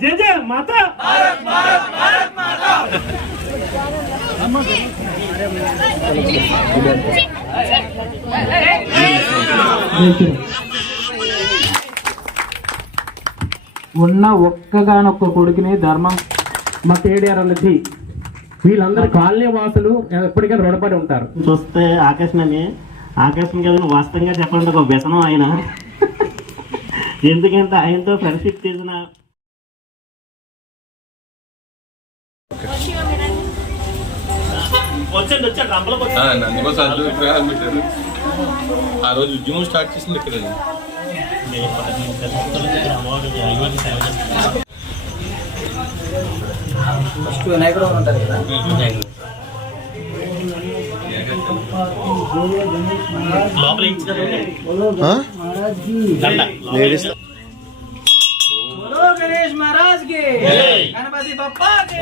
జయ జయ మాత. ఉన్న ఒక్కగానొక్క కొడుకుని ధర్మం మా కేడిఆర్ అన్నది వీళ్ళందరూ కాలనీ వాసులు ఎప్పటికైనా రుణపడి ఉంటారు. చూస్తే ఆకాశం అని ఆకాశం కదా వాస్తవంగా చెప్పాలంటే ఒక వ్యసనం ఆయన ఎందుకంటే ఆయనతో ఫ్రెండ్షిప్ చేసిన నందికోసం అద్భుత విగ్రహాలు పెట్టారు. ఆ రోజు ఉద్యమం స్టార్ట్ చేసింది ఇక్కడ ఫస్ట్ వినాయకుడు ఉంటారు కదా. లోపల ఇచ్చారు బోలో గణేష్ మహారాజ్కి గణపతి బప్పా కి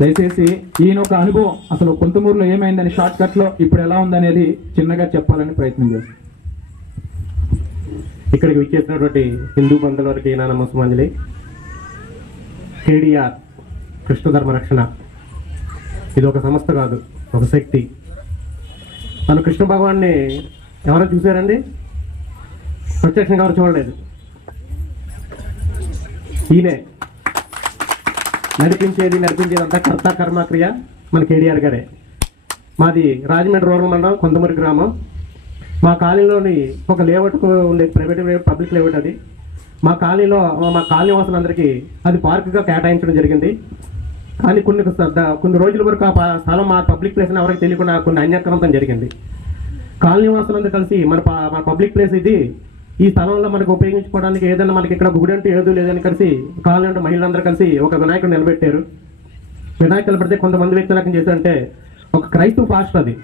దయచేసి ఈయన ఒక అనుభవం. అసలు కొంతమూరులో ఏమైందని షార్ట్ కట్లో ఇప్పుడు ఎలా ఉందనేది చిన్నగా చెప్పాలని ప్రయత్నం చేస్తాం. ఇక్కడికి విచ్చేసినటువంటి హిందూ బంధువులకి నా నమస్కారాంజలి కేడిఆర్ కృష్ణ ధర్మ రక్షణ. ఇది ఒక సంస్థ కాదు ఒక శక్తి. తను కృష్ణ భగవాన్ని ఎవరో చూశారండి? ప్రత్యక్షంగా ఎవరు చూడలేదు. ఈయనే. నడిపించేది నడిపించేది అంతా కర్త కర్మ క్రియ మన కేడిఆర్ గారే. మాది రాజమండ్రి రూరల్ మండలం కొంతమూరి గ్రామం. మా కాలనీలోని ఒక లేఅవుట్కు ఉండే ప్రైవేట్ పబ్లిక్ లేఅవుట్ అది. మా కాలనీలో మా కాలనీ వాసులందరికీ అది పార్కుగా కేటాయించడం జరిగింది. కానీ కొన్ని కొన్ని రోజుల వరకు ఆ స్థలం మా పబ్లిక్ ప్లేస్ అని ఎవరికి తెలియకుండా కొన్ని అన్యాక్రాంతం జరిగింది. కాలనీ వాసులందరూ కలిసి మన ప- మన పబ్లిక్ ప్లేస్ ఇది ఈ స్థలంలో మనకు ఉపయోగించుకోవడానికి ఏదైనా మనకి ఇక్కడ గుడి అంటూ ఏదో లేదని కలిసి కాలనీ మహిళలందరూ కలిసి ఒక వినాయకుడు నిలబెట్టారు. వినాయకులు పడితే కొంతమంది వ్యక్తులు ఏం చేశారంటే ఒక క్రైస్తవ పాస్టర్ అది.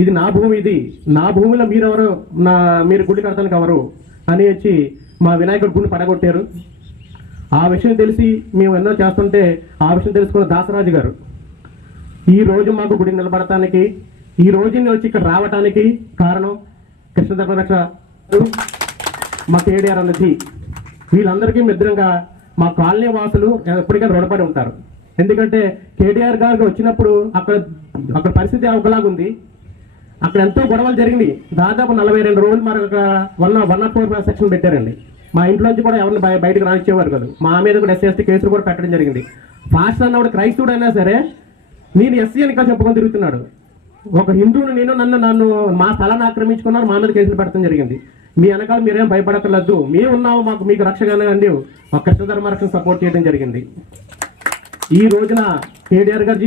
ఇది నా భూమి ఇది నా భూమిలో మీరెవరు నా మీరు గుడి కడతానికి ఎవరు అని వచ్చి మా వినాయకుడి గుడిని పడగొట్టారు. ఆ విషయం తెలిసి మేము ఎన్నో చేస్తుంటే ఆ విషయం తెలుసుకున్న దాసరాజు గారు ఈ రోజు మాకు గుడి నిలబడటానికి ఈ రోజు వచ్చి ఇక్కడ రావటానికి కారణం కృష్ణ ధర్మరక్ష మా కేడిఆర్ అన్నది వీళ్ళందరికీ మిత్రంగా మా కాలనీ వాసులు ఎప్పటికైనా రుణపడి ఉంటారు. ఎందుకంటే కేటీఆర్ గారికి వచ్చినప్పుడు అక్కడ అక్కడ పరిస్థితి ఒకలాగుంది అక్కడ ఎంతో గొడవలు జరిగినాయి. దాదాపు నలభై రెండు రోజులు మరి ఒక one one naught four section పెట్టారండి. మా ఇంట్లోంచి కూడా ఎవరిని బయటకు రానిచ్చేవారు కాదు. మా మీద కూడా ఎస్సీ కేసులు కూడా పెట్టడం జరిగింది. ఫాస్ట్ అన్న కూడా క్రైస్తవుడు అయినా సరే నేను ఎస్సీ అని చెప్పుకొని తిరుగుతున్నాడు. ఒక హిందువుని నేను నన్ను నన్ను మా స్థలాన్ని ఆక్రమించుకున్నారు మా మీద కేసులు పెట్టడం జరిగింది. మీ వెనకాల మీరేం భయపడక్కర్లేదు. మేము ఉన్నాము మాకు మీకు రక్షగానే అండి. మా కృష్ణ రక్షణ సపోర్ట్ చేయడం జరిగింది. ఈ రోజున కేటీఆర్ గారు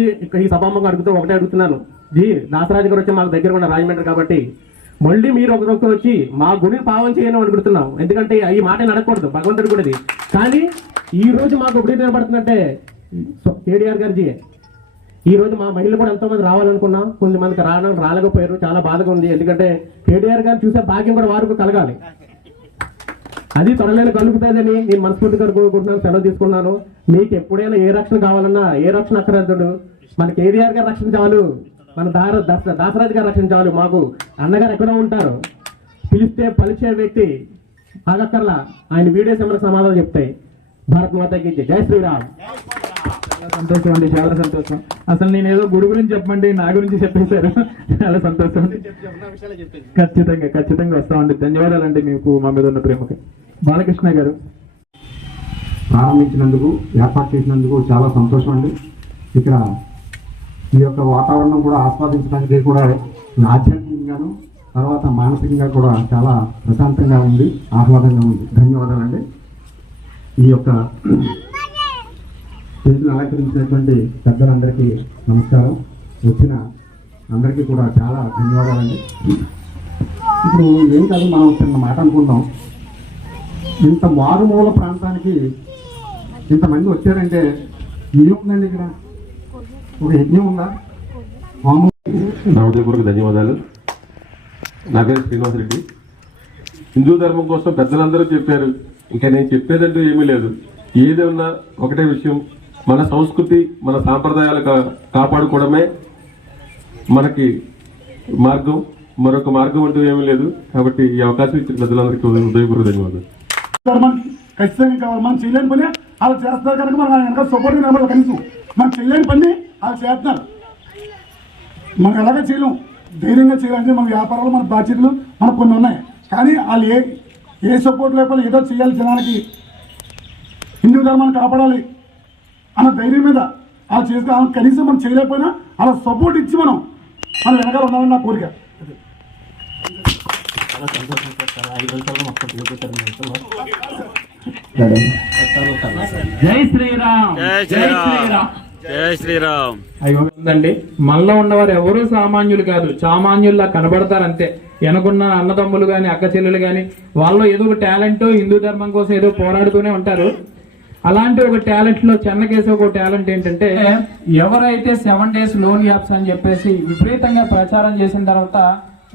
ఈ సభాముఖం అడుగుతూ ఒకటే అడుగుతున్నాను. జీ దాసరాజు గారు వచ్చి మాకు దగ్గర ఉన్న రాజమండ్రి కాబట్టి మళ్ళీ మీరు ఒకరొక వచ్చి మా గుడిని పావం చేయను అనుకుంటున్నాం ఎందుకంటే ఈ మాట నడకూడదు భగవంతుడి కూడా ఇది కానీ ఈ రోజు మాకు గుడి నిలబడుతుందంటే కేటీఆర్ గారు జీ ఈ రోజు మా మహిళలు కూడా ఎంతోమంది రావాలనుకున్నా రావాలనుకున్నాం కొంతమందికి రావడం రాలేకపోయారు. చాలా బాధగా ఉంది. ఎందుకంటే కేటీఆర్ గారు చూసే భాగ్యం కూడా వారికి కలగాలి. అది త్వరలో కలుగుతుందని నేను మనస్ఫూర్తిగా కోరుకుంటున్నాను. సెలవు తీసుకున్నాను. మీకు ఎప్పుడైనా ఏ రక్షణ కావాలన్నా ఏ రక్షణ అక్కర్లేదు. మన కేటీఆర్ గారు రక్షణ చాలు మన దార దాస- దాసరాజు గారు రక్షణ చాలు మాకు అన్నగారు ఎక్కడో ఉంటారు. పిలిస్తే పలిచే వ్యక్తి ఆగక్కర్లా. ఆయన వీడియోస్ ఏమైనా సమాధానం చెప్తాయి భారత్ మాతకి జై. శ్రీరామ్. సంతోషం అండి చాలా సంతోషం. అసలు నేను ఏదో గుడి గురించి చెప్పమండి నా గురించి చెప్పేశారు. చాలా సంతోషం ఖచ్చితంగా ఖచ్చితంగా వస్తామండి. ధన్యవాదాలండి మీకు మా మీద ఉన్న ప్రేమకి. బాలకృష్ణ గారు. ప్రారంభించినందుకు ఏర్పాటు చేసినందుకు చాలా సంతోషం అండి. ఇక్కడ ఈ యొక్క వాతావరణం కూడా ఆస్వాదించడానికి కూడా ఆధ్యాత్మికంగాను తర్వాత మానసికంగా కూడా చాలా ప్రశాంతంగా ఉంది ఆహ్లాదంగా ఉంది. ధన్యవాదాలండి. ఈ యొక్క చేతులు అలంకరించినటువంటి పెద్దలందరికీ నమస్కారం. వచ్చిన అందరికీ కూడా చాలా ధన్యవాదాలండి. ఇప్పుడు ఏం కాదు మనం చిన్న మాట అనుకుందాం. ఇంత మారుమూల ప్రాంతానికి ఇంతమంది వచ్చారంటే ఏముందండి ఇక్కడ? ఒక యజ్ఞం ఉందా? మామూలు ధన్యవాదాలు. నా పేరు శ్రీనివాసరెడ్డి హిందూ ధర్మం కోసం పెద్దలందరూ చెప్పారు. ఇంకా నేను చెప్పేదంటూ ఏమీ లేదు. ఏదన్నా ఒకటే విషయం. మన సంస్కృతి మన సాంప్రదాయాలు కాపాడుకోవడమే మనకి మార్గం. మరొక మార్గం అంటూ ఏమీ లేదు. కాబట్టి ఈ అవకాశం ఇచ్చిన ప్రజలందరికీ ఉదయపూర్వ ధన్యవాదాలు. ఖచ్చితంగా కావాలి మనం చేయలేని పని. వాళ్ళు చేస్తారు కనుక మనం వెనక సపోర్ట్ నిలబడాలి కనీసం. మనం చేయలేని పని వాళ్ళు చేస్తున్నారు. మనం ఎలాగ చేయలేం? ధైర్యంగా చేయాలంటే మన వ్యాపారాలు మన బాధ్యతలు మనకు కొన్ని ఉన్నాయి. కానీ వాళ్ళు ఏ ఏ సపోర్ట్ లేకపోతే ఏదో చేయాలి జనాలకి హిందూ ధర్మాన్ని కాపాడాలి. అన్న ధైర్యం మీద అలా వాళ్ళకి కనీసం మనం చేయలేకపోయినా అలా సపోర్ట్ ఇచ్చి మనం మనం వెనకాల ఉండాలని నా కోరిక. జై శ్రీరామ్. జై శ్రీరామ్. జై శ్రీరామ్. అయ్యో ఉందండి. మనలో ఉన్నవారు ఎవరు సామాన్యులు కాదు. సామాన్యుల్లా కనబడతారు అంతే. వెనకున్న అన్నదమ్ములు గాని అక్క చెల్లెలు గాని వాళ్ళు ఏదో ఒక టాలెంట్ హిందూ ధర్మం కోసం ఏదో పోరాడుతూనే ఉంటారు. అలాంటి ఒక టాలెంట్లో చెన్నకేసి ఒక టాలెంట్ ఏంటంటే ఎవరైతే సెవెన్ డేస్ లోన్ యాప్స్ అని చెప్పేసి విపరీతంగా ప్రచారం చేసిన తర్వాత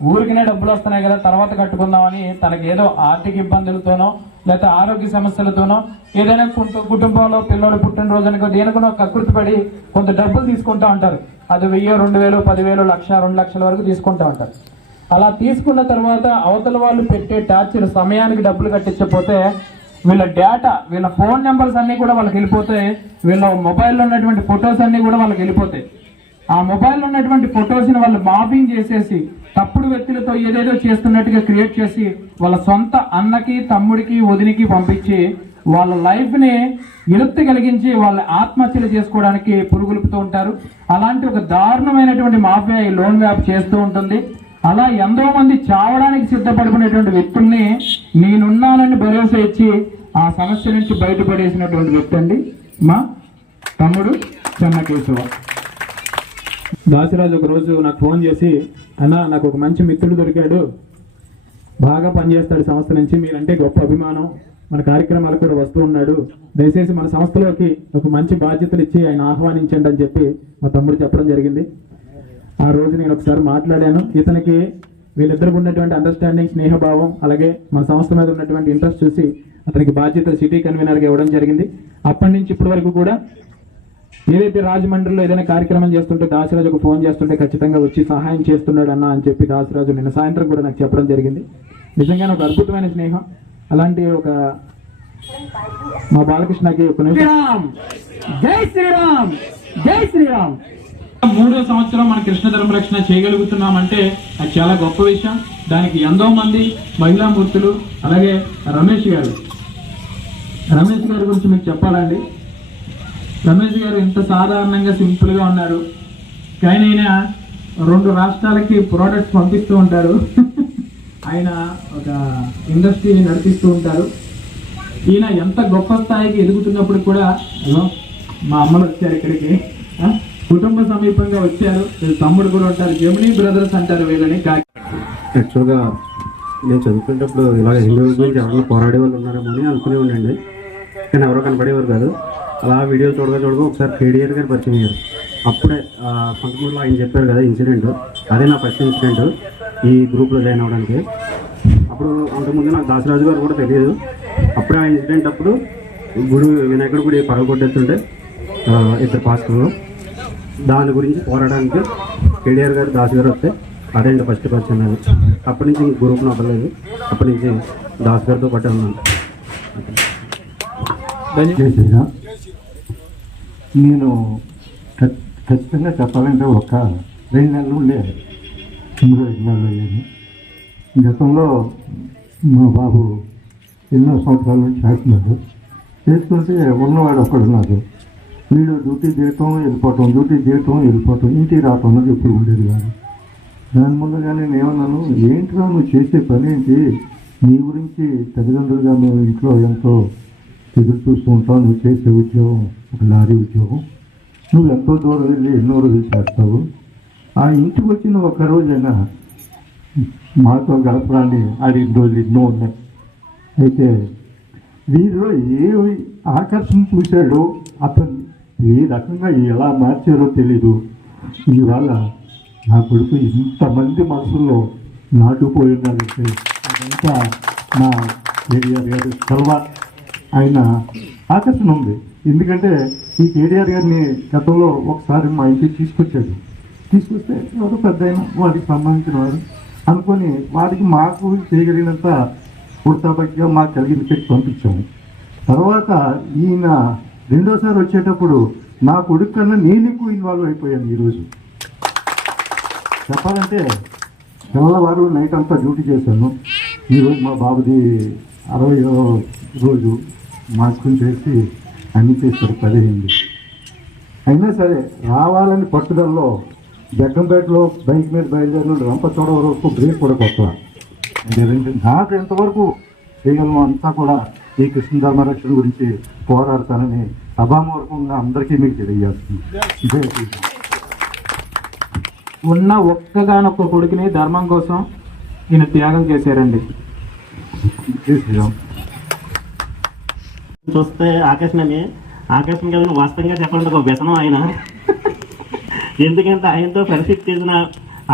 ఊరికినే డబ్బులు వస్తున్నాయి కదా తర్వాత కట్టుకుందామని తనకి ఏదో ఆర్థిక ఇబ్బందులతోనో లేకపోతే ఆరోగ్య సమస్యలతోనో ఏదైనా కుటు- కుటుంబంలో పిల్లలు పుట్టినరోజునికో దేనికనో కకృతి పడి కొంత డబ్బులు తీసుకుంటా ఉంటారు. అది వెయ్యి రెండు వేలు పదివేలు లక్ష రెండు లక్షల వరకు తీసుకుంటా ఉంటారు. అలా తీసుకున్న తర్వాత అవతల వాళ్ళు పెట్టే టార్చర్ సమయానికి డబ్బులు కట్టించకపోతే వీళ్ళ డేటా వీళ్ళ ఫోన్ నెంబర్స్ అన్ని కూడా వాళ్ళకి వెళ్ళిపోతాయి వీళ్ళ మొబైల్లో ఉన్నటువంటి ఫొటోస్ అన్ని కూడా వాళ్ళకి వెళ్ళిపోతాయి. ఆ మొబైల్లో ఉన్నటువంటి ఫొటోస్ని వాళ్ళు మాఫింగ్ చేసేసి తప్పుడు వ్యక్తులతో ఏదేదో చేస్తున్నట్టుగా క్రియేట్ చేసి వాళ్ళ సొంత అన్నకి తమ్ముడికి వదినికి పంపించి వాళ్ళ లైఫ్ని విరక్తి కలిగించి వాళ్ళ ఆత్మహత్యలు చేసుకోవడానికి పురుగులుపుతూ ఉంటారు. అలాంటి ఒక దారుణమైనటువంటి మాఫియా ఈ లోన్ వ్యాప్ చేస్తూ ఉంటుంది. అలా ఎంతో మంది చావడానికి సిద్ధపడుకునేటువంటి వ్యక్తుల్ని నేనున్నానని భరోసా ఇచ్చి ఆ సమస్య నుంచి బయటపడేసినటువంటి వ్యక్తి అండి మా తమ్ముడు చెన్నకేశవ దాసిరాజు ఒక రోజు నాకు ఫోన్ చేసి అన్న నాకు ఒక మంచి మిత్రుడు దొరికాడు. బాగా పనిచేస్తాడు సంస్థ నుంచి. మీరంటే గొప్ప అభిమానం. మన కార్యక్రమాలకు కూడా వస్తూ ఉన్నాడు. దయచేసి మన సంస్థలోకి ఒక మంచి బాధ్యతలు ఇచ్చి ఆయన ఆహ్వానించండి అని చెప్పి మా తమ్ముడు చెప్పడం జరిగింది. ఆ రోజు నేను ఒకసారి మాట్లాడాను. ఇతనికి వీళ్ళిద్దరు ఉన్నటువంటి అండర్స్టాండింగ్ స్నేహభావం అలాగే మన సంస్థ మీద ఉన్నటువంటి ఇంట్రెస్ట్ చూసి అతనికి బాధ్యతలు సిటీ కన్వీనర్గా ఇవ్వడం జరిగింది. అప్పటి నుంచి ఇప్పటి వరకు కూడా ఏదైతే రాజమండ్రిలో ఏదైనా కార్యక్రమం చేస్తుంటే దాసరాజుకు ఫోన్ చేస్తుంటే ఖచ్చితంగా వచ్చి సహాయం చేస్తున్నాడు అన్న అని చెప్పి దాసరాజు నిన్న సాయంత్రం కూడా నాకు చెప్పడం జరిగింది. నిజంగానే ఒక అద్భుతమైన స్నేహం. అలాంటి ఒక మా బాలకృష్ణకి ఒక నిమిషం. జై శ్రీరామ్! జై శ్రీరామ్! మూడో సంవత్సరం మన కృష్ణ ధర్మరక్షణ చేయగలుగుతున్నామంటే అది చాలా గొప్ప విషయం. దానికి ఎంతో మంది మహిళామూర్తులు అలాగే రమేష్ గారు. రమేష్ గారి గురించి మీకు చెప్పాలండి. రమేష్ గారు ఇంత సాధారణంగా సింపుల్గా ఉన్నారు కానీ ఆయన రెండు రాష్ట్రాలకి ప్రోడక్ట్స్ పంపిస్తూ ఉంటారు ఆయన ఒక ఇండస్ట్రీని నడిపిస్తూ ఉంటారు. ఈయన ఎంత గొప్ప స్థాయికి ఎదుగుతున్నప్పుడు కూడా మా అమ్మలు వచ్చారు ఇక్కడికి. కుటుంబ సమీపంగా వచ్చారు. తమ్ముడు కూడా ఉంటారు. జమినీ బ్రదర్స్ అంటారు వీళ్ళని. యాక్చువల్గా నేను చదువుకునేటప్పుడు ఇలాగ హిందువుల గురించి ఎవరైనా పోరాడే వాళ్ళు ఉన్నారేమో అని అనుకునే ఉండండి కానీ ఎవరో కనపడేవారు కాదు. అలా వీడియోలు చూడగా చూడగా ఒకసారి కేడిఆర్ గారు పరిచయం అయ్యారు. అప్పుడే ఆ, పంతొమ్మిదిలో ఆయన చెప్పారు కదా ఇన్సిడెంట్. అదే నా ఫస్ట్ ఇన్సిడెంట్ ఈ గ్రూప్లో జాయిన్ అవ్వడానికి. అప్పుడు అంతకుముందు నాకు దాసరాజు గారు కూడా తెలియదు. అప్పుడే ఆ ఇన్సిడెంట్ అప్పుడు గుడి వినాయకుడు గుడి పగలగొట్టేస్తుంటే ఇద్దరు పాస్టర్లో దాని గురించి పోరాడడానికి కేడిఆర్ గారు దాస్ గారు వస్తే అదేంటి ఫస్ట్ పరిచయం అది అప్పటి నుంచి గ్రూప్ను వదలలేదు. అప్పటి నుంచి దాస్ గారితో పాటే ఉన్నాను నేను ఖచ్చితంగా చెప్పాలంటే ఒక రెండు నెలలు ఉండే మూడు ఐదు నెలలు అయ్యాను. గతంలో మా బాబు ఎన్నో సంవత్సరాల నుంచి చేస్తున్నాడు. చేస్తుంటే ఉన్నవాడు ఒకడున్నాడు వీడు డ్యూటీ చేయటం వెళ్ళిపోవటం డ్యూటీ చేయటం వెళ్ళిపోవటం ఇంటికి రావటం అన్నది ఎప్పుడు ఉండేది కాదు. దాని ముందుగానే నేను ఏమన్నాను నువ్వు చేసే పని ఏంటి? నీ గురించి తల్లిదండ్రులుగా మేము ఇంట్లో ఎంతో ఎదురు చూస్తూ ఉంటావు నువ్వు చేసే ఉద్యోగం ఒక లారీ ఉద్యోగం. నువ్వు ఎంతో దూరం వెళ్ళి ఎన్నో రోజులు చేస్తావు. ఆ ఇంటికి వచ్చిన ఒక రోజైనా మాతో గడపడాన్ని అడిగిన రోజులు ఎన్నో ఉన్నాయి. అయితే వీరిలో ఏ ఆకర్షణ చూశాడో అతను ఏ రకంగా ఎలా మార్చారో తెలీదు. ఇవాళ నా కొడుకు ఇంతమంది మనసుల్లో నాటుపోయి ఉన్నాడంటే అదంతా నా కేటీఆర్ గారి చొరవ ఆయన ఆకర్షణ ఉంది. ఎందుకంటే ఈ కేటీఆర్ గారిని గతంలో ఒకసారి మా ఇంటికి తీసుకొచ్చాడు. తీసుకొస్తే ఎవరు పెద్ద ఆయన వాడికి సంబంధించిన వారు అనుకొని వాడికి మాకు చేయగలిగినంత ఉడతాబట్టిగా మాకు కలిగిన పెట్టి పంపించాము. తర్వాత ఈయన రెండోసారి వచ్చేటప్పుడు నా కొడుకు కన్నా నేను ఎక్కువ ఇన్వాల్వ్ అయిపోయాను ఈరోజు. చెప్పాలంటే తెల్లవారు నైట్ అంతా డ్యూటీ చేశాను. ఈరోజు మా బాబుది అరవై రోజు మార్చుకుని చేసి అన్ని చేస్తారు పదిహేను అయినా సరే రావాలని పట్టుదలలో జగ్గంపేటలో బైక్ మీద బయలుదేరిన రంపచోడ వరకు బ్రేక్ కూడా కొత్త నాకు ఎంతవరకు చేయగలమో అంతా కూడా ఈ కృష్ణ ధర్మరక్షణ గురించి పోరాడతానని సభామూలకంగా అందరికీ మీకు తెలియజేస్తుంది ఉన్న ఒక్కగానొక్క కొడుకుని ధర్మం కోసం ఈయన త్యాగం చేశారండి. చూస్తే ఆకాశనని ఆకాశం కదా వాస్తవంగా చెప్పాలంటే ఒక వ్యసనం ఆయన. ఎందుకంటే ఆయనతో ఫ్రెండ్షిప్ చేసిన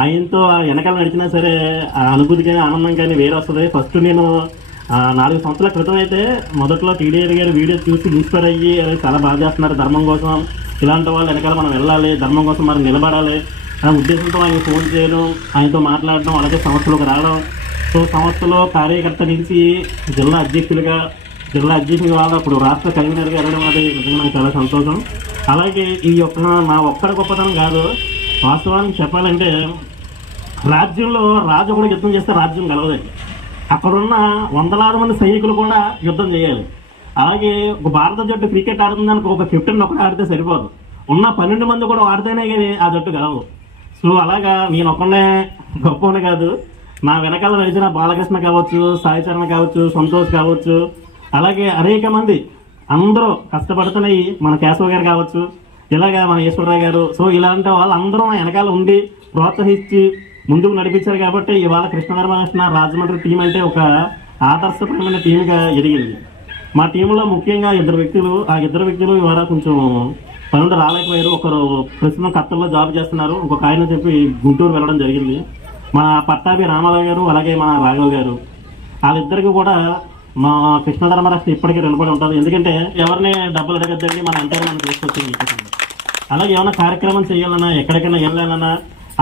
ఆయనతో ఆ వెనకాల నడిచినా సరే ఆ అనుభూతి కానీ ఆనందం కానీ వేరే వస్తుంది ఫస్ట్ నేను నాలుగు సంవత్సరాల క్రితం అయితే మొదట్లో టీడీఆర్ గారి వీడియోస్ చూసి ఇన్స్పైర్ అయ్యి "అరే, చాలా బాగా చేస్తున్నారు ధర్మం కోసం. ఇలాంటి వాళ్ళు వెనకాల మనం వెళ్ళాలి ధర్మం కోసం మనం నిలబడాలి అనే ఉద్దేశంతో ఆయన ఫోన్ చేయడం ఆయనతో మాట్లాడడం అలాగే సంస్థలోకి రావడం. సో సంస్థలో కార్యకర్త నుంచి జిల్లా అధ్యక్షులుగా జిల్లా అధ్యక్షులు వాళ్ళు అప్పుడు రాష్ట్ర కన్వీనర్గా వెళ్ళడం అది నిజంగా నాకు చాలా సంతోషం. అలాగే ఈ యొక్క నా ఒక్కడి గొప్పతనం కాదు వాస్తవానికి చెప్పాలంటే రాజ్యంలో రాజు ఒకటి యుద్ధం చేస్తే రాజ్యం గెలవదండి. అక్కడున్న వందలాది మంది సైనికులు కూడా యుద్ధం చేయాలి. అలాగే ఒక భారత జట్టు క్రికెట్ ఆడుతుందానికి ఒక కెప్టెన్ ఒకటి ఆడితే సరిపోదు. ఉన్న పన్నెండు మంది కూడా ఆడితేనే కానీ ఆ జట్టు గెలవు. సో అలాగా నేను ఒకనే గొప్పని కాదు. నా వెనకాల నడిచిన బాలకృష్ణ కావచ్చు సాయిచరణ కావచ్చు సంతోష్ కావచ్చు అలాగే అనేక మంది. అందరూ కష్టపడుతున్నాయి మన కేశవ గారు కావచ్చు ఇలాగా మన ఈశ్వరరావు గారు. సో ఇలాంటి వాళ్ళు అందరూ వెనకాల ఉండి ప్రోత్సహించి ముందుకు నడిపించారు కాబట్టి ఇవాళ కృష్ణధర్మకృష్ణ రాజమండ్రి టీం అంటే ఒక ఆదర్శపరమైన టీంగా ఎదిగింది. మా టీంలో ముఖ్యంగా ఇద్దరు వ్యక్తులు ఆ ఇద్దరు వ్యక్తులు ఇవాళ కొంచెం పనులు రాలేకపోయారు. ఒకరు ప్రస్తుతం కత్తల్లో జాబ్ చేస్తున్నారు. ఇంకొక ఆయన చెప్పి గుంటూరు వెళ్ళడం జరిగింది. మా పట్టాభి రామారావు గారు అలాగే మా రాఘవ్ గారు. వాళ్ళిద్దరికి కూడా మా కృష్ణధర్మరాష్ట్ర ఇప్పటికీ రుణపడి ఉంటుంది. ఎందుకంటే ఎవరిని డబ్బులు అడగద్దండి మన అంటారు మనం తీసుకొచ్చింది అలాగే ఏమైనా కార్యక్రమం చేయాలన్నా ఎక్కడికైనా వెళ్ళాలన్నా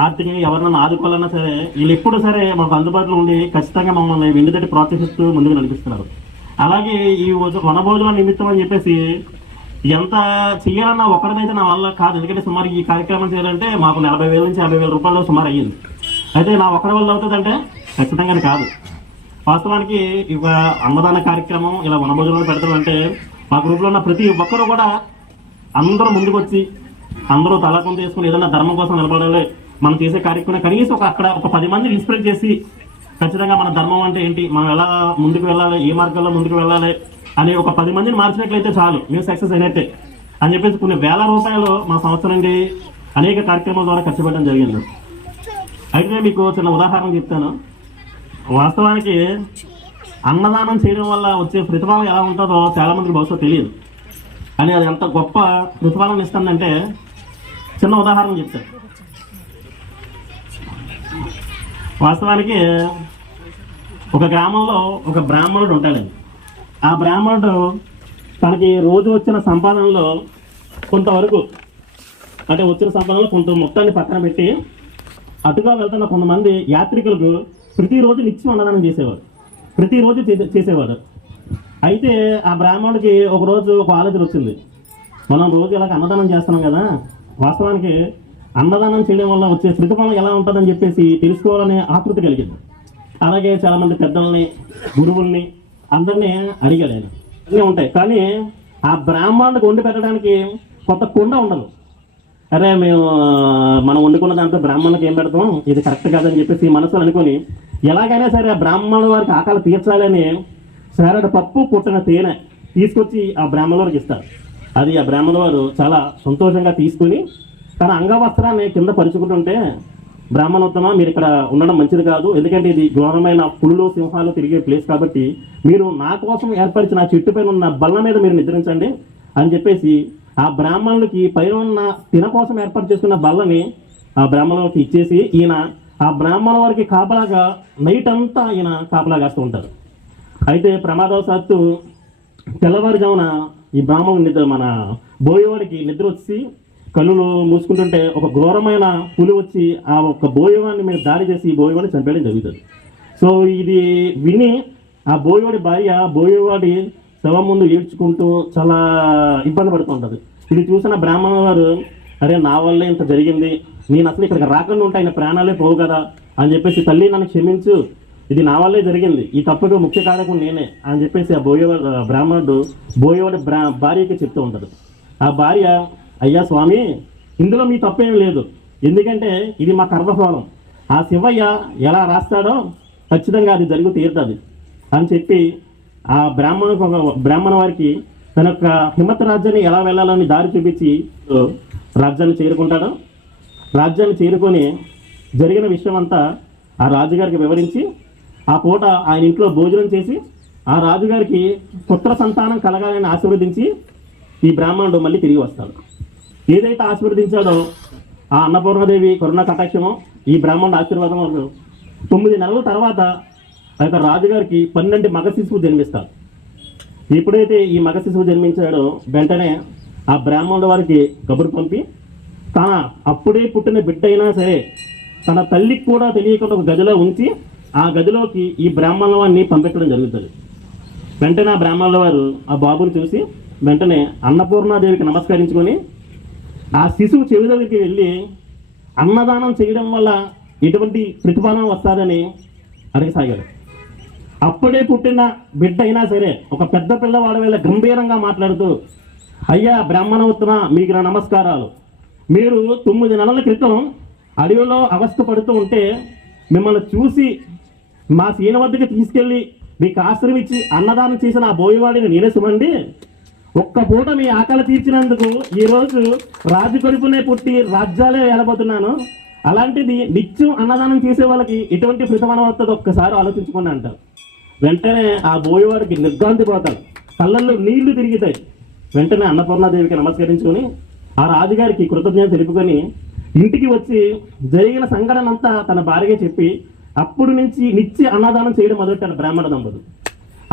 ఆర్థికంగా ఎవరినైనా ఆదుకోవాలన్నా సరే వీళ్ళు ఎప్పుడు సరే మాకు అందుబాటులో ఉండి ఖచ్చితంగా మమ్మల్ని వెండితటి ప్రోత్సహిస్తూ ముందుకు నడిపిస్తున్నారు. అలాగే ఈ వనభోజన నిమిత్తం అని చెప్పేసి ఎంత చేయాలన్నా ఒక్కడమైతే నా వల్ల కాదు. ఎందుకంటే సుమారు ఈ కార్యక్రమం చేయాలంటే మాకు నలభై వేల నుంచి యాభై వేల రూపాయలు సుమారు అయ్యింది. అయితే నా ఒక్కడి వల్ల అవుతుందంటే ఖచ్చితంగా కాదు. వాస్తవానికి ఇక అన్నదాన కార్యక్రమం ఇలా వనభోజనాలు పెడతాం అంటే మా గ్రూప్లో ఉన్న ప్రతి ఒక్కరు కూడా అందరూ ముందుకు వచ్చి అందరూ తలకం తీసుకుని ఏదైనా ధర్మం కోసం నిలబడాలి. మనం చేసే కార్యక్రమం కనీసం ఒక అక్కడ ఒక పది మందిని ఇన్స్పైర్ చేసి ఖచ్చితంగా మన ధర్మం అంటే ఏంటి? మనం ఎలా ముందుకు వెళ్ళాలి? ఏ మార్గంలో ముందుకు వెళ్ళాలి? అనే ఒక పది మందిని మార్చినట్లయితే చాలు. మేము సక్సెస్ అయినట్టే. అని చెప్పేసి కొన్ని వేల రూపాయలు మా సంవత్సరం నుండి అనేక కార్యక్రమాల ద్వారా ఖర్చు పెట్టడం జరిగింది. అయితే మీకు చిన్న ఉదాహరణ చెప్తాను. వాస్తవానికి అన్నదానం చేయడం వల్ల వచ్చే ప్రతిఫలం ఎలా ఉంటుందో చాలా మందికి బహుశా తెలియదు. అని అది ఎంత గొప్ప ప్రతిఫలం ఇస్తుందంటే చిన్న ఉదాహరణ చెప్తాను. వాస్తవానికి ఒక గ్రామంలో ఒక బ్రాహ్మణుడు ఉంటాడండి ఆ బ్రాహ్మణుడు తనకి రోజు వచ్చిన సంపాదనలో కొంతవరకు అంటే వచ్చిన సంపాదనలో కొంత మొత్తాన్ని పక్కన పెట్టి అటుగా వెళ్తున్న కొంతమంది యాత్రికులకు ప్రతిరోజు నిత్యం అన్నదానం చేసేవారు. ప్రతిరోజు చేసే- చేసేవాడు అయితే ఆ బ్రాహ్మణుడికి ఒకరోజు ఒక ఆలోచన వచ్చింది. మనం రోజు ఇలాగ అన్నదానం చేస్తున్నాం కదా వాస్తవానికి అన్నదానం చేయడం వల్ల వచ్చే ప్రతిఫలం ఎలా ఉంటుందని చెప్పేసి తెలుసుకోవాలనే ఆతృత కలిగింది. అలాగే చాలా మంది పెద్దల్ని గురువుల్ని అందరినీ అడిగాడు ఆయన అన్నీ ఉంటాయి. కానీ ఆ బ్రాహ్మణుడికి వండి పెట్టడానికి కొత్త కుండ ఉండదు. అరే మేము మనం వండుకున్న దాంట్లో బ్రాహ్మణులకు ఏం పెడతాం? ఇది కరెక్ట్ కాదని చెప్పేసి మనసులో అనుకొని ఎలాగైనా సరే ఆ బ్రాహ్మణుడు వారికి ఆకలి తీర్చాలని సారడ పప్పు పుట్టిన తేనె తీసుకొచ్చి ఆ బ్రాహ్మణుడికి వారికి ఇస్తారు. అది ఆ బ్రాహ్మణుడు వారు చాలా సంతోషంగా తీసుకుని తన అంగవస్త్రాన్ని కింద పరుచుకుంటుంటే బ్రాహ్మణోత్తమ మీరు ఇక్కడ ఉండడం మంచిది కాదు. ఎందుకంటే ఇది ఘోరమైన పులులు సింహాలు తిరిగే ప్లేస్ కాబట్టి మీరు నా కోసం ఏర్పరిచిన చెట్టు పైన ఉన్న బల్ల మీద మీరు నిద్రించండి అని చెప్పేసి ఆ బ్రాహ్మణులకి పైన ఉన్న తిన కోసం ఏర్పాటు చేసుకున్న బల్లని ఆ బ్రాహ్మణులకి ఇచ్చేసి ఈయన ఆ బ్రాహ్మణ వారికి కాపలాగా నైట్ అంతా ఈయన కాపలా కాస్తూ ఉంటారు. అయితే ప్రమాదవశాత్తు తెల్లవారుజామున ఈ బ్రాహ్మణుడు నిద్ర మన బోయేవాడికి నిద్ర వచ్చి కన్నులు మూసుకుంటుంటే ఒక ఘోరమైన పులి వచ్చి ఆ ఒక్క బోయవాన్ని మీద దాడి చేసి ఈ బోయవాడిని చంపేయడం జరుగుతుంది. సో ఇది విని ఆ బోయవాడి భార్య బోయవాడి శవం ముందు ఏడ్చుకుంటూ చాలా ఇబ్బంది పడుతుంటుంది ఇది చూసిన బ్రాహ్మణ వారు అరే నా వల్లే ఇంత జరిగింది. నేను అసలు ఇక్కడికి రాకుండా ఉంటే ఆయన ప్రాణాలే పోవు కదా అని చెప్పేసి తల్లి నన్ను క్షమించు. ఇది నా వల్లే జరిగింది. ఈ తప్పుకు ముఖ్య కారకం నేనే అని చెప్పేసి ఆ బోయవాడు బ్రాహ్మణుడు బోయవాడి భార్యకి చెప్తూ ఉంటాడు ఆ భార్య అయ్యా స్వామి ఇందులో మీ తప్పేం లేదు. ఎందుకంటే ఇది మా కర్మఫలం. ఆ శివయ్య ఎలా రాస్తాడో ఖచ్చితంగా అది జరుగు తీరుతుంది. అని చెప్పి ఆ బ్రాహ్మణ బ్రాహ్మణ వారికి తన యొక్క హిమత్ రాజ్యాన్ని ఎలా వెళ్ళాలని దారి చూపించి రాజ్యాన్ని చేరుకుంటాడు. రాజ్యాన్ని చేరుకొని జరిగిన విషయం అంతా ఆ రాజుగారికి వివరించి ఆ పూట ఆయన ఇంట్లో భోజనం చేసి ఆ రాజుగారికి పుత్ర సంతానం కలగాలని ఆశీర్వదించి ఈ బ్రాహ్మణుడు మళ్ళీ తిరిగి వస్తాడు. ఏదైతే ఆశీర్వదించాడో ఆ అన్నపూర్ణదేవి కరుణ కటాక్షము ఈ బ్రాహ్మణ ఆశీర్వాదం వరకు తొమ్మిది నెలల తర్వాత ఆ యొక్క రాజుగారికి పన్నెండు మగ శిశువు జన్మిస్తారు. ఎప్పుడైతే ఈ మగ శిశువు జన్మించాడో వెంటనే ఆ బ్రాహ్మణుడు వారికి కబురు పంపి తన అప్పుడే పుట్టిన బిడ్డ అయినా సరే తన తల్లికి కూడా తెలియకుండా ఒక గదిలో ఉంచి ఆ గదిలోకి ఈ బ్రాహ్మణుల వారిని పంపించడం జరుగుతుంది. వెంటనే ఆ బ్రాహ్మణుల వారు ఆ బాబుని చూసి వెంటనే అన్నపూర్ణాదేవికి నమస్కరించుకొని ఆ శిశువు చెవి దగ్గరికి వెళ్ళి అన్నదానం చేయడం వల్ల ఎటువంటి ప్రతిఫలం వస్తుందని అడగసాగాడు. అప్పుడే పుట్టిన బిడ్డ అయినా సరే ఒక పెద్ద పిల్లవాడి వేళ గంభీరంగా మాట్లాడుతూ అయ్యా బ్రాహ్మణోత్తమ మీకు నా నమస్కారాలు. మీరు తొమ్మిది నెలల క్రితం అడవిలో అవస్థ పడుతూ ఉంటే మిమ్మల్ని చూసి మా సీన వద్దకు తీసుకెళ్ళి మీకు ఆశ్రమించి అన్నదానం చేసిన ఆ బోయవాడిని నేనే సుమండి. ఒక్క పూట మీ ఆకలి తీర్చినందుకు ఈరోజు రాజు కొడుకునే పుట్టి రాజ్యాలే వెళ్ళబోతున్నాను అలాంటిది నిత్యం అన్నదానం చేసే వాళ్ళకి ఎటువంటి ప్రతిఫలం వస్తుంది ఒక్కసారి ఆలోచించుకోండి అంటారు వెంటనే ఆ బోయేవాడికి నిర్గాంతి పోతారు కళ్ళల్లో నీళ్ళు తిరుగుతాయి. వెంటనే అన్నపూర్ణాదేవికి నమస్కరించుకొని ఆ రాజుగారికి కృతజ్ఞత తెలుపుకొని ఇంటికి వచ్చి జరిగిన సంఘటన అంతా తన భార్యగా చెప్పి అప్పుడు నుంచి నిత్య అన్నదానం చేయడం మొదలెట్టాడు బ్రాహ్మణ దంపతులు.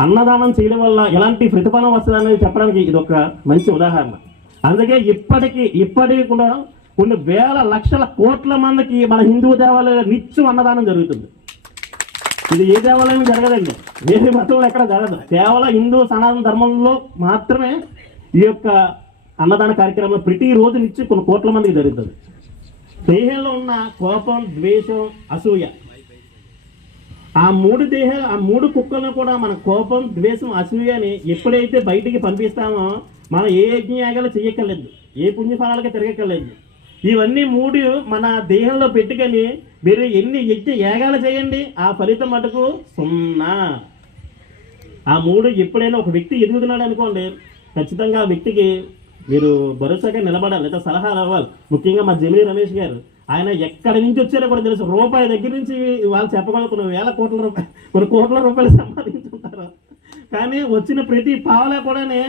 అన్నదానం చేయడం వల్ల ఎలాంటి ప్రతిఫలం వస్తుందనేది చెప్పడానికి ఇది ఒక మంచి ఉదాహరణ. అందుకే ఇప్పటికీ ఇప్పటికీ కూడా కొన్ని వేల లక్షల కోట్ల మందికి మన హిందూ దేవాలయాలు నిత్యం అన్నదానం జరుగుతుంది. ఇది ఏ దేవాలయం జరగదండి. వేరే మతంలో ఎక్కడ జరగదు. కేవలం హిందూ సనాతన ధర్మంలో మాత్రమే ఈ యొక్క అన్నదాన కార్యక్రమం ప్రతిరోజు నిత్యం కొన్ని కోట్ల మందికి జరుగుతుంది. దేహంలో ఉన్న కోపం ద్వేషం అసూయ ఆ మూడు దేహ ఆ మూడు కుక్కలను కూడా మన కోపం ద్వేషం అసూయని ఎప్పుడైతే బయటికి పంపిస్తామో మనం ఏ యజ్ఞయాగాలు చేయక్కర్లేదు ఏ పుణ్యఫలాలకు తిరగక్కర్లేదు. ఇవన్నీ మూడు మన దేహంలో పెట్టుకొని మీరు ఎన్ని యజ్ఞ యాగాలు చేయండి ఆ ఫలితం మటుకు సున్నా. ఆ మూడు ఎప్పుడైనా ఒక వ్యక్తి ఎదుగుతున్నాడు అనుకోండి ఖచ్చితంగా ఆ వ్యక్తికి మీరు భరోసాగా నిలబడాలి లేదా సలహాలు అవ్వాలి. ముఖ్యంగా మా జమిలీ రమేష్ గారు ఆయన ఎక్కడి నుంచి వచ్చారో కూడా తెలుసు. రూపాయి దగ్గర నుంచి వాళ్ళు చెప్పగలరు కొన్ని వేల కోట్ల రూపాయలు కొన్ని కోట్ల రూపాయలు సంపాదించుకుంటారు కానీ వచ్చిన ప్రతి పావలా కూడానే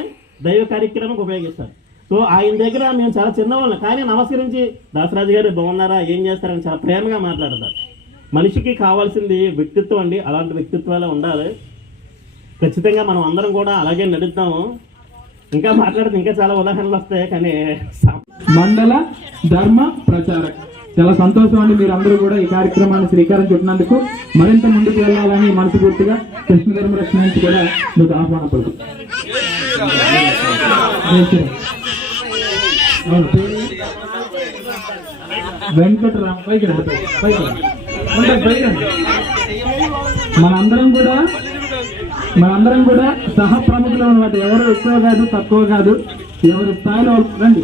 దైవ కార్యక్రమం ఉపయోగిస్తారు. సో ఆయన దగ్గర మేము చాలా చిన్నవాళ్ళం. కానీ నమస్కరించి దాసరాజు గారు బాగున్నారా? ఏం చేస్తారని చాలా ప్రేమగా మాట్లాడతారు. మనిషికి కావాల్సింది వ్యక్తిత్వం అండి. అలాంటి వ్యక్తిత్వాలే ఉండాలి. ఖచ్చితంగా మనం అందరం కూడా అలాగే నడుద్దాము. ఇంకా మాట్లాడితే ఇంకా చాలా ఉదాహరణలు వస్తాయి. కానీ మండల ధర్మ ప్రచారక్ చాలా సంతోషం అండి మీరు అందరూ కూడా ఈ కార్యక్రమాన్ని శ్రీకారం చుట్టినందుకు. మరింత ముందుకు వెళ్ళాలని మనసుపూర్తిగా కృష్ణ రక్షణ నుంచి కూడా మీకు ఆహ్వాన పడుతుంది వెంకటరామ. పైకి పైకి, మనందరం కూడా మనందరం కూడా సహ ప్రముఖులు అనమాట ఎవరు ఎక్కువ కాదు తక్కువ కాదు. ఎవరి స్థాయిలో రండి.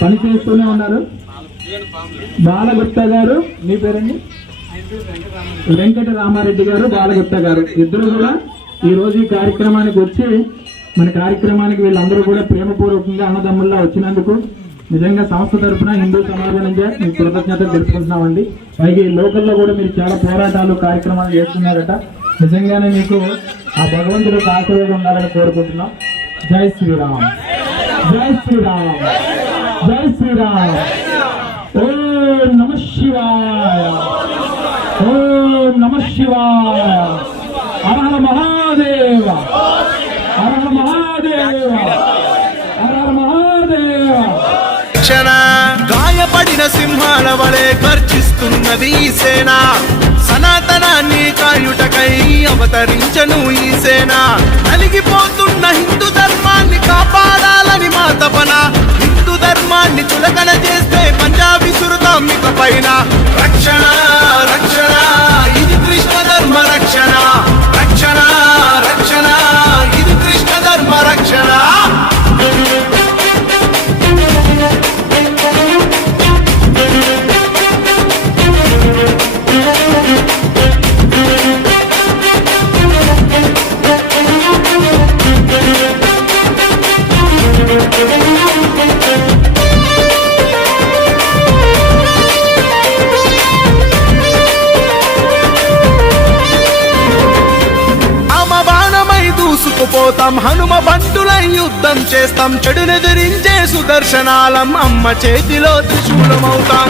పని చేస్తూనే ఉన్నారు. బాలగుప్తా గారు మీ పేరండి? వెంకట రామారెడ్డి గారు బాలగుప్తా గారు. ఇద్దరు కూడా ఈ రోజు ఈ కార్యక్రమానికి వచ్చి మన కార్యక్రమానికి వీళ్ళందరూ కూడా ప్రేమపూర్వకంగా అన్నదమ్ముల్లా వచ్చినందుకు నిజంగా సంస్థ తరపున హిందూ సమాజం నుంచి మీకు కృతజ్ఞతలు తెలుపుకుంటున్నామండి. పైగా ఈ లోకల్లో కూడా మీరు చాలా పోరాటాలు కార్యక్రమాలు చేస్తున్నారట. నిజంగానే మీకు ఆ భగవంతుడు ఆశీర్వాదం ఉండాలని కోరుకుంటున్నాం. జై శ్రీరామ్. జై శ్రీరామ్. జై శ్రీరామ్. శివాయ హర హర మహాదేవ. హర హర మహాదేవ. హర హర మహాదేవ. గాయపడిన సింహాల వలె గర్జిస్తున్నది ఈ సేన. సనాతనాన్ని కాయుటకై అవతరించను ఈ సేన. నలిగిపోతున్న హిందూ ధర్మాన్ని కాపాడాలని మా తపన హిందూ ధర్మాన్ని చులకన చేస్తే పంజాబీ సురతాం ఇక పైన. రక్షణ రక్షణ ధర్మరక్షణ. యుద్ధం చెడునెదిరించే సుదర్శనాలం అమ్మ చేతిలో త్రిశూలమవుతాం.